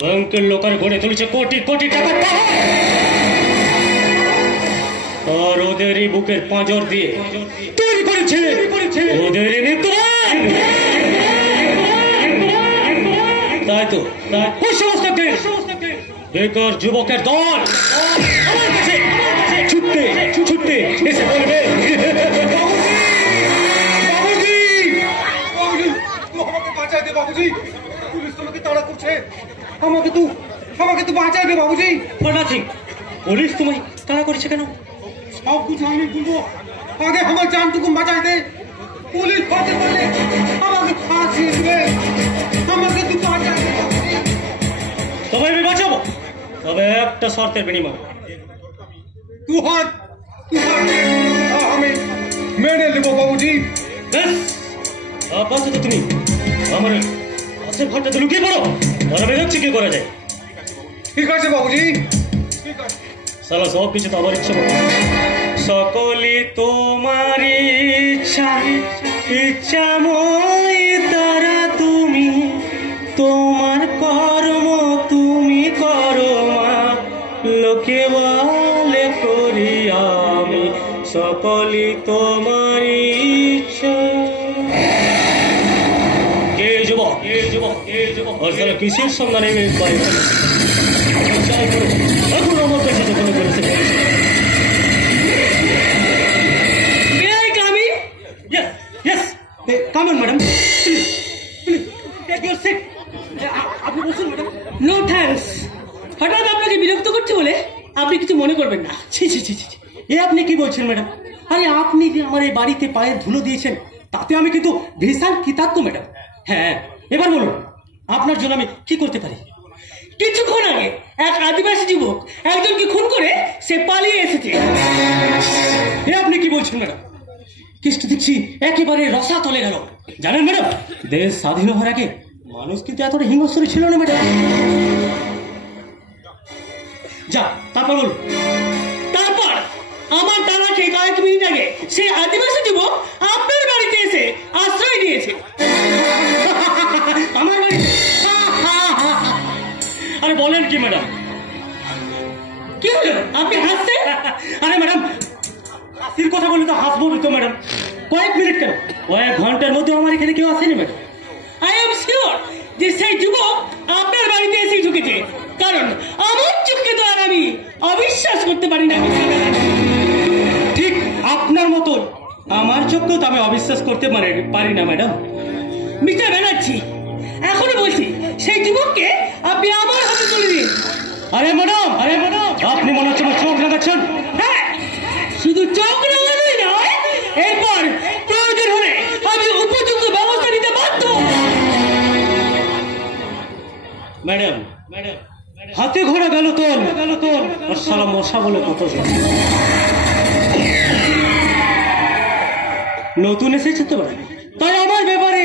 ভয়ঙ্কর লোকের গড়ে তুলেছে কোটি কোটি টাকা, আর ওদেরই বুকের পাঁজর দিয়ে তৈরি করেছে ওদেরই নেতৃত্ব। তাই তো ওই সমস্ত বেকার যুবকের দল আমার কাছে ছুটতে ছুটতে এসে বলবে, বাবুজি পুলিশ তোমাকে তাড়া করছে, আমাকে তো বাঁচাই দে বাবুজি। পুলিশ তোমায় তাড়া করেছে কেন? সব কিছু আমি বলবো, আগে আমার জানটুকু বাঁচাই দে। পুলিশ বাঁচে বলে আমাকে ফাঁসিয়ে দেবে, আমাকে তুই বাঁচাই দে। তবে আমি বাঁচাবো, তবে একটা শর্তের বিনিময়। আমি মেনে নেবো বাবুজি। বেশ, আপাতত তুমি আমার পাশের ঘরটাতে লুকিয়ে পড়ো, ওরা বেরোচ্ছে কি করা যায়। ঠিক আছে বাবুজি, ঠিক আছে। সালা সব কিছু তো আমার ইচ্ছা মতো, সকলই তোমার ইচ্ছাময় তারা তুমি, তোমার কর্ম তুমি করো মা, লোকে বলে করি আমি, সকলই তোমার ইচ্ছা। কে যুবক আর সালা কিসের সন্ধানে এখন আমার কাছে যখন করেছে Come on, madam. Please, take your seat. আপনি বসুন ম্যাডাম। No thanks. হঠাৎ আপনাকে বিরক্ত করছে বলে আপনি কিছু মনে করবেন না। ছি এ আপনি কি বলছেন ম্যাডাম? আরে আপনি যে আমার এই বাড়িতে পায়ের ধুলো দিয়েছেন, তাতে আমি কিন্তু ভীষণ কৃতজ্ঞ ম্যাডাম। হ্যাঁ, এবার বলুন আপনার জন্য আমি কি করতে পারি? কিছুক্ষণ আগে এক আদিবাসী যুবক একজনকে খুন করে সে পালিয়ে এসেছে। এ আপনি কি বলছেন ম্যাডাম? কেসটা দেখছি একেবারে রসা তলে গেল। জানেন ম্যাডাম, দেশ স্বাধীন হওয়ার আগে মানুষ কিন্তু এতটা হিংস্র ছিল না ম্যাডাম। যা তারপর বলুন। তারপর আমার টানা খেয়ে কয়েক মিনিট আগে সেই আদিবাসী যুবক আপনার বাড়িতে এসে আশ্রয় দিয়েছে। আমার বাড়ি? আরে বলেন কি ম্যাডাম? কি হলো আপনি হাসছেন? আরে ম্যাডাম, হাসির কথা বলে তো হাসবো তো ম্যাডাম। কয়েক মিনিট কেন, কয়েক ঘন্টার মধ্যে আমার এখানে কেউ আসেনি ম্যাডাম। আই এম শিওর যে সেই যুবক আপনার বাড়িতে এসেই ঢুকেছে, কারণ আমার চোখকে তো আর আমি অবিশ্বাস করতে পারি না। ঠিক আপনার মতন আমার চোখকেও তো আমি অবিশ্বাস করতে পারি না ম্যাডাম। মিস্টার ব্যানার্জি, এখনই বলছি সেই যুবককে আপনি আমার হাতে তুলে দিন। আরে ম্যাডাম আপনি মনে হচ্ছে আমার চোখ লাগাচ্ছেন। হ্যাঁ, শুধু চোখ লাগানোই নয়, এরপর প্রয়োজন হলে আমি উপযুক্ত ব্যবস্থা নিতে বাধ্য। ম্যাডাম হাতে ঘোড়া গেল তোর আর শালা মশা বলে কত নতুন এসেছে তো ম্যাডাম, তাই আমার ব্যাপারে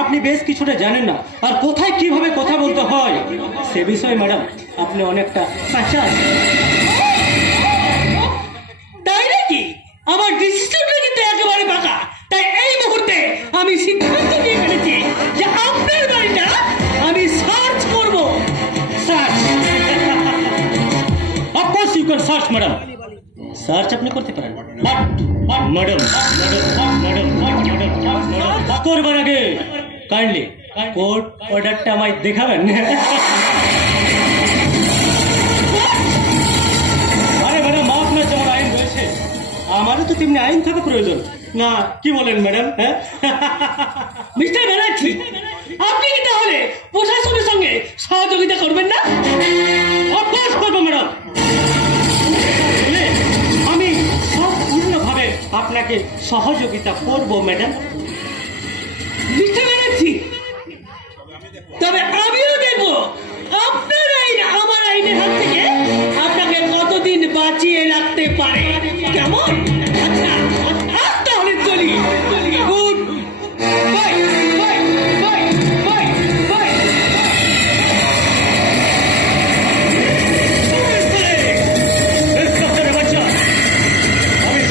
আপনি বেশ কিছুটা জানেন না, আর কোথায় কিভাবে কথা বলতে হয় সে বিষয়ে ম্যাডাম আপনি অনেকটা কাঁচা। তাই নাকি? আমার ডিসিশনটা কিন্তু একেবারে বাঁকা। তাই এই মুহূর্তে আমি সিদ্ধান্ত নিয়ে ফেলেছি যে আপনার বাড়িটা আমি সার্চ করব। Search? Of course you can search madam, search আপনি করতে পারেন, বাট ম্যাডাম করবার আগে কাইন্ডলি কোর্ট অর্ডারটা আমায় দেখাবেন। আরে ম্যাডাম, আপনার যেমন আইন রয়েছে আমারও তো তেমনি আইন থাকা প্রয়োজন না, কি বলেন ম্যাডাম? হ্যাঁ মিস্টার ব্যানার্জি, আপনি কি তাহলে প্রশাসনের সঙ্গে সহযোগিতা করবেন না? অফকোর্স করবো ম্যাডাম, আমি সম্পূর্ণভাবে আপনাকে সহযোগিতা করব ম্যাডাম। মিস্টার ব্যানার্জি, তবে আমিও দেখবো আপনার আইন আমার আইনের হাত থেকে আপনাকে কতদিন বাঁচিয়ে রাখতে পারে। কেমন? আচ্ছা, তাহলে চলি। Good bye. আমি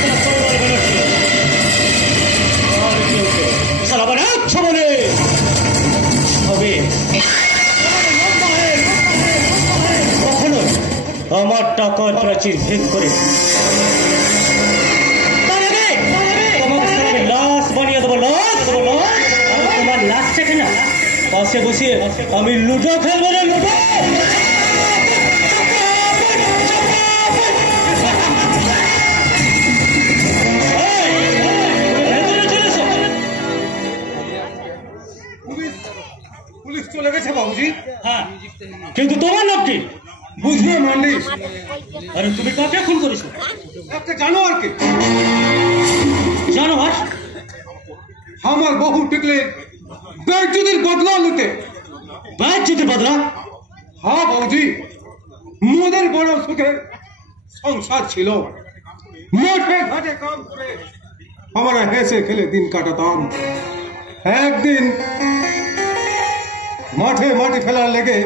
আমার টাকার প্রাচীর ভেদ করে তোমাকে আমি লাশ বানিয়ে দেবো, লাশ দেবো, লাশ। আর তোমার লাশটাকে না পাশে বসিয়ে আমি লুডো খেলবো না, লুডো। পুলিশ চলে গেছে বাবুজি। হ্যাঁ, কিন্তু তোমার নাম কি? বুঝিয়ে মান্ডিস। আরে তুমি কাকে খুন করেছো? একটা জানোয়ারকে। জানোয়ার? আমার বহু টিকলে বেজ্জতির বদলা নিতে। বেজ্জতির বদলা? হ্যাঁ বাবুজি, মোদের বড় সুখের সংসার ছিল। মাঠে ঘাটে কাম করে আমরা হেসে খেলে দিন কাটাতাম। একদিন মাঠে মাটি ফেলার লেগে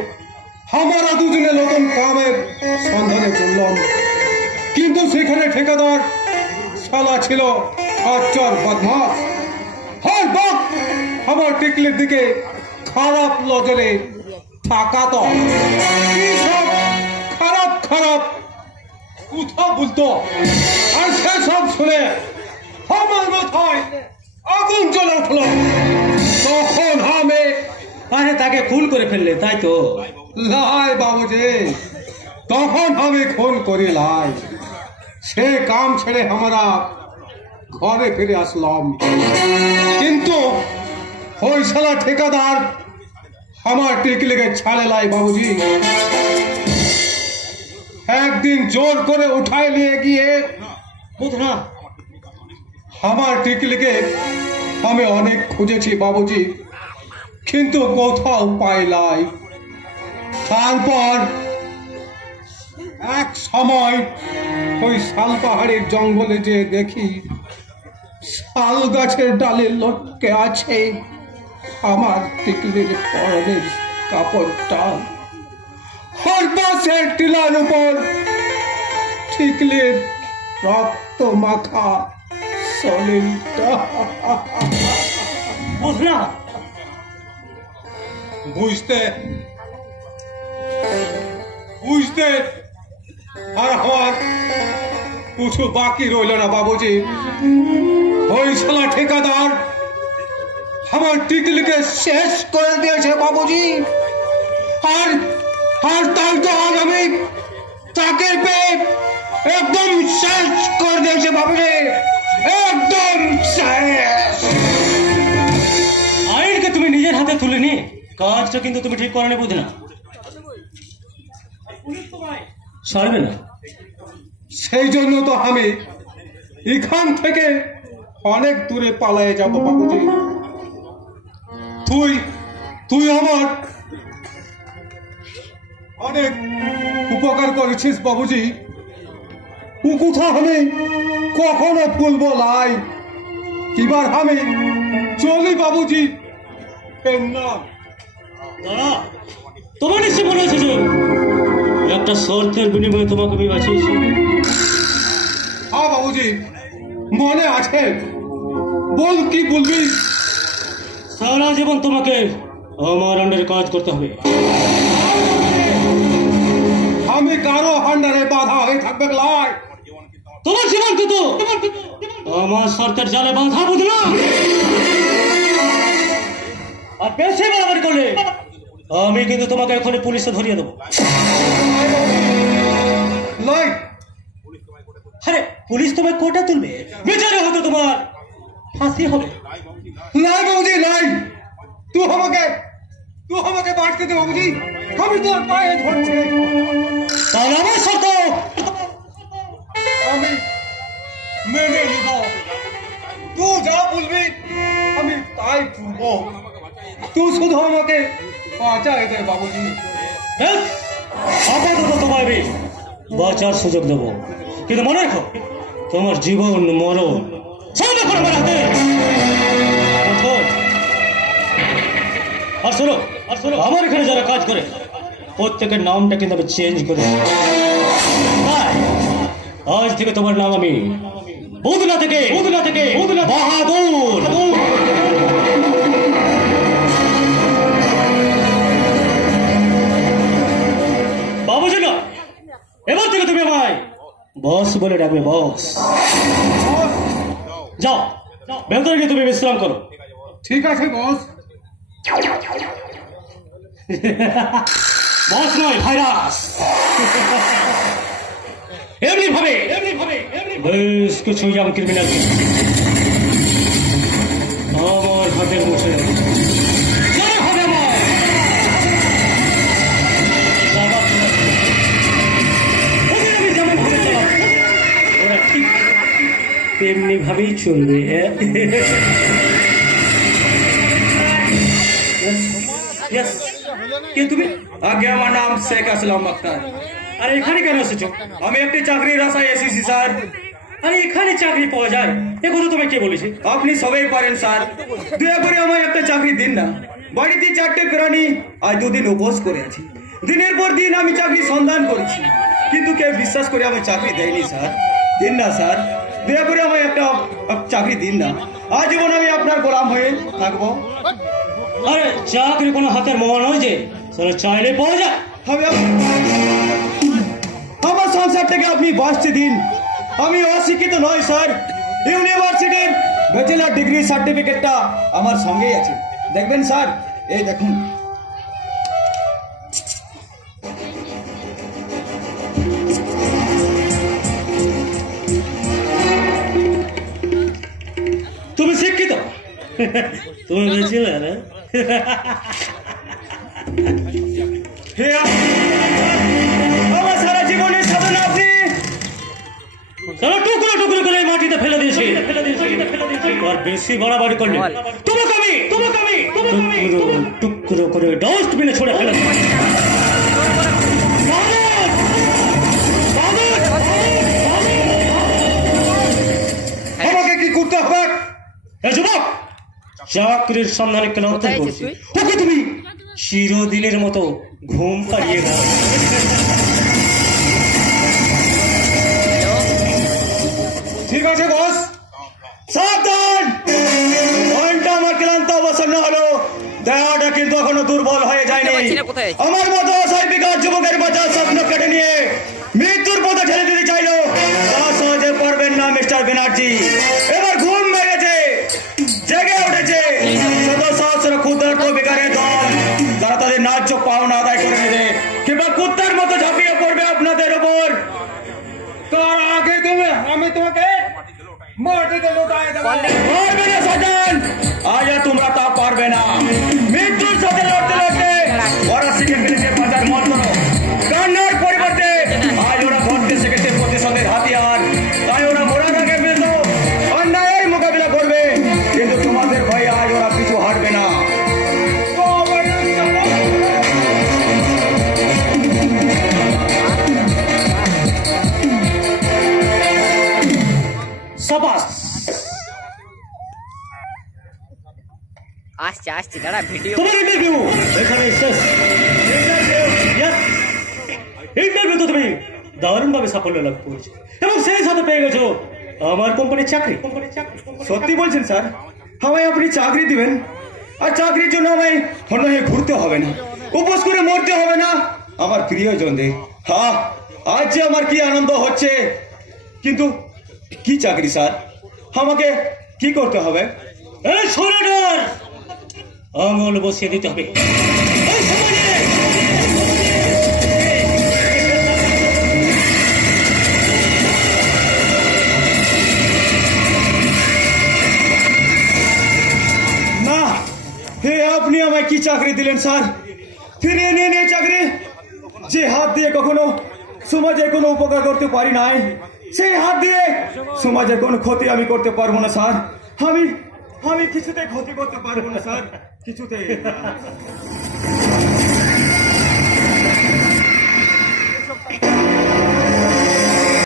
আমরা দুজনে নতুন কামের সন্ধানে চললাম, কিন্তু সেখানে ঠিকাদার শালা ছিল আচ্চার বদমাস। হর বাপ আমার টিকলির দিকে খারাপ নজরে তাকাতো, কি সব খারাপ খারাপ কথা বলতো। আর সেসব শুনে আমার মাথায় আগুন জ্বলে উঠলো। তখন আমি আরে তাকে খুন করে ফেললে, তাই তো? লাই বাবুজি, তখন আমি খুন করি লাই। সে কাম ছেড়ে আমরা ঘরে ফিরে আসলাম, কিন্তু ওই শালা ঠিকাদার আমার টিকলিকে ছাড়ে লাই বাবুজি। একদিন জোর করে উঠায় নিয়ে গিয়ে বুধনা, আমার টিকলিকে আমি অনেক খুঁজেছি বাবুজি, কিন্তু কোথাও পাইলাই। তারপর এক সময় ওই শাল পাহাড়ের জঙ্গলে যে দেখি শাল গাছের ডালে লটকে আছে আমার টিকলির পরনের কাপড়টা। ওর পাশের টিলার উপর টিকলির রক্ত মাখা শরীরটা। বুধনা, বুঝতে বুঝতে আর আমার কিছু বাকি রইল না বাবুজি। ওই শালা ঠিকাদার আমার টিকলিকে শেষ করে দিয়েছে বাবুজি। আর আর তাই তো আজ আমি তাকে পেয়ে একদম শেষ করে দিয়েছে বাবুজি, একদম শেষ। আইনকে তুমি নিজের হাতে তুলে নিয়ে কাজটা কিন্তু তুমি ঠিক করো, বুঝনা? ছাড়বে না। সেই জন্য তো আমি এখান থেকে অনেক দূরে পালায়ে যাব বাবুজি। তুই তুই আমার অনেক উপকার করেছিস বাবুজি। ও কথা আমি কখনো ভুলবো লাই। এবার আমি চলি বাবুজি। না দাঁড়া, তোমার নিশ্চয় মনে আছে যে একটা শর্তের বিনিময়ে তোমাকে আমি বাঁচিয়েছি। হ্যাঁ বাবুজি, মনে আছে। বল, কি বলবি? সারা জীবন তোমাকে আমার আন্ডারে কাজ করতে হবে। আমি কারো আন্ডারে বাধা হয়ে থাকবে লাই। তোমার জীবন কিন্তু আমার শর্তের জালে বাধা, বুঝলো? আর বেশি বাড়াবাড়ি করলে আমি কিন্তু তোমাকে এখনই পুলিশে ধরিয়ে দেবো। লাই, আরে পুলিশ তোমায় কোর্টে তুলবে, বিচারে হয়তো তোমার ফাঁসি হবে। লাই বাবুজি, লাই। তুই আমাকে বাঁচতে দে বাবুজি। আমি তোর পায়ে ধরছি। তাহলে আমার শর্ত আমি মেনে নিব। তুই যা বলবি আমি তাই শুনব। তুই শুধু আমাকে বাঁচাই দে বাবুজি। বেশ, আপাতত তোমায় আমি বাঁচার সুযোগ দেবো, কিন্তু মনে রাখো তোমার জীবন মরণ সব এখন আমার হাতে। আর শোনো, আমার এখানে যারা কাজ করে প্রত্যেকের নামটা কিন্তু আমি চেঞ্জ করে দিই। আজ থেকে তোমার নাম আমি বুধনা থেকে বাহাদুর। বাবুজি না, এবার বস বলে ডাকবে, বস। যাও, ভেতরে গিয়ে তুমি বিশ্রাম করো। ঠিক আছে বস। বস নয়, ভাইরাস। এমনি ভাবে বেশ কিছু ইয়াং ক্রিমিনাল আমার হাতের মুঠে তেমনি ভাবেই চলবে। কে তুমি? আগে আমার নাম শেখ আসলাম আক্তার। আর এখানে কেন এসেছো? আমি একটি চাকরির আশায় এসেছি স্যার। আরে এখানে চাকরি পাওয়া যায় এ কথা তোমায় কে বলেছে? আপনি সবাই পারেন স্যার, দয়া করে আমায় একটা চাকরি দিন না। বাড়িতে 4টে প্রাণী আজ 2 দিন উপোস করে আছি। দিনের পর দিন আমি চাকরি সন্ধান করেছি, কিন্তু কেউ বিশ্বাস করে আমায় চাকরি দেয়নি স্যার। দিন না স্যার, দয়া করে আমায় একটা চাকরি দিন না। আজীবন আমি আপনার গোলাম হয়ে থাকবো। আরে চাকরি কোনো হাতের মোয়া নয় যে সেটা চাইলে পাওয়া যায়। হবে আমার সংসারটাকে আপনি বাঁচতে দিন। আমি অশিক্ষিত নয় স্যার, ইউনিভার্সিটির ব্যাচেলার ডিগ্রি সার্টিফিকেটটা আমার সঙ্গেই আছে। দেখবেন স্যার, এই দেখুন। তুমি শিক্ষিত? তুমি বুঝছিলে না? আমার সারা জীবনের সাধনা আপনি টুকরো টুকরো করে মাটিতে ফেলে দিয়েছি। আর বেশি বাড়াবাড়ি করলে তোমাকে আমি টুকরো করে ডাস্টবিনে ছুড়ে ফেলে দেব। আমাকে কি করতে হবে? যুবক, চাকরির সন্ধানে ক্লান্ত হয়ে পড়ছি, ওকে তুমি চিরদিনের মতো ঘুম পাড়িয়ে দাও। ঠিক আছে বস, সাবধান। মনটা আমার ক্লান্ত অবসন্ন হলো, দেহটা কিন্তু এখনো দুর্বল হয়ে যায়নি। আমার মতো অসহায় বিকাশ যুবকের বাঁচার স্বপ্ন কেটে নিয়ে মৃত্যুর পথে ঠেলে দিতে চাইলো, তা সহজে পারবেন না মিস্টার ব্যানার্জি। এবার ঘুম ভেঙেছে, জেগে উঠেছে শত সহস্র ক্ষুদ্রার্থ বেকারের দল, যারা তাদের ন্যায্য পাওনা আদায় করে নেবে কিংবা কুত্তার মতো ঝাঁপিয়ে পড়বে আপনাদের উপর। তার আগে আমি তোমাকে মাটিতে লুটাই দেবো। পারবে না সাজান, আজ আর তোমরা তা পারবে না। মৃত্যুর সাথে লড়তে লড়তে ওরা শিখে ফেলেছে বাঁচার মন্ত্র। কান্নার পরিবর্তে আজ ওরা ধরতে শিখেছে প্রতিশোধের হাতিয়ার। তাই ওরা মরার আগে পেতো অন্যায়ের মোকাবিলা করবে, কিন্তু তোমাদের ভয়ে আজ ওরা পিছু হাঁটবে না। সাবাস। আসছে দাঁড়া, ভিডিও তোমার ইন্টারভিউ এখানে শেষ। ইন্টারভিউ তো তুমি দারুণ ভাবে সাফল্য লাভ করেছো এবং সেই সাথে পেয়ে গেছো আমার কোম্পানির চাকরি। সত্যি বলছেন স্যার? আমায় আপনি চাকরি দিবেন? আর চাকরির জন্য আমায় অন্য হয়ে ঘুরতে হবে না, উপোস করে মরতে হবে না আমার প্রিয়জনদের। হ্যাঁ, আজ যে আমার কি আনন্দ হচ্ছে। কিন্তু কি চাকরি স্যার? আমাকে কি করতে হবে? এই সোনাডার আঙুল বসিয়ে দিতে হবে এই সমাজে। না, হে আপনি আমায় কি চাকরি দিলেন স্যার? ফিরিয়ে নিয়ে নিয়ে চাকরি, যে হাত দিয়ে কখনো সমাজে কোনো উপকার করতে পারি নাই, সেই হাত দিয়ে সমাজে কোনো ক্ষতি আমি করতে পারবো না স্যার। আমি কিছুতে ক্ষতি করতে পারবো না স্যার, কিছুতে।